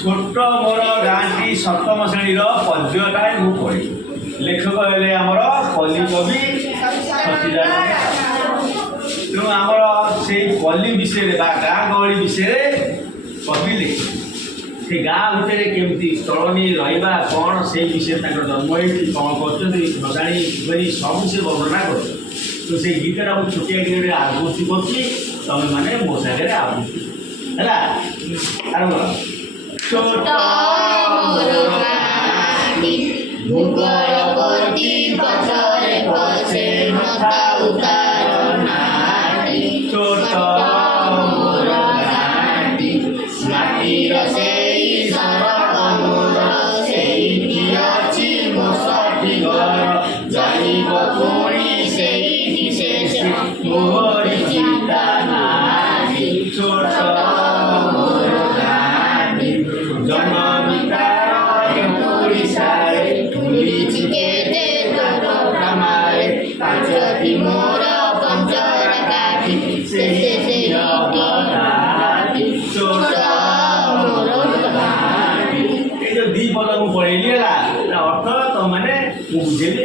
छोट मोर गाँटी सप्तम श्रेणी पद्यटाए मु पढ़ी लेखक हेले आमर पल्ली कवि सचिदानंद तेणु आमर से पल्ली विषय गाँ गहली विषय कवि लिखे से गाँ भितर केमती चलनी रहा कौन से विषय जन्म होती कौन कर भसाणी बनी सब से वर्णना कर तो से गीतटा मुझे छोटिया गीत आवृत्ति कर मैंने मो सागर आवृत्ति है आरंभ छोट मोर गाँटी भूगोल पोथी पछरे पछे नथाउ तार नाटी छोट मोर गाँटी माटीर सेई सरक मोर सेइठी अछि मो सखी घर जानिब पुणी सेइठी शेष मोहरी चिंता नाटी छोट मोर गाँटी जन्म विकार पुलिसारे पुलिस केते तोर प्रमारे पाँचटी मोर पंचर काटी से गाँटी छोट मोर गाँटी ये जो दी पद मुझे पढ़ेली है अर्थ तो मैंने बुझेली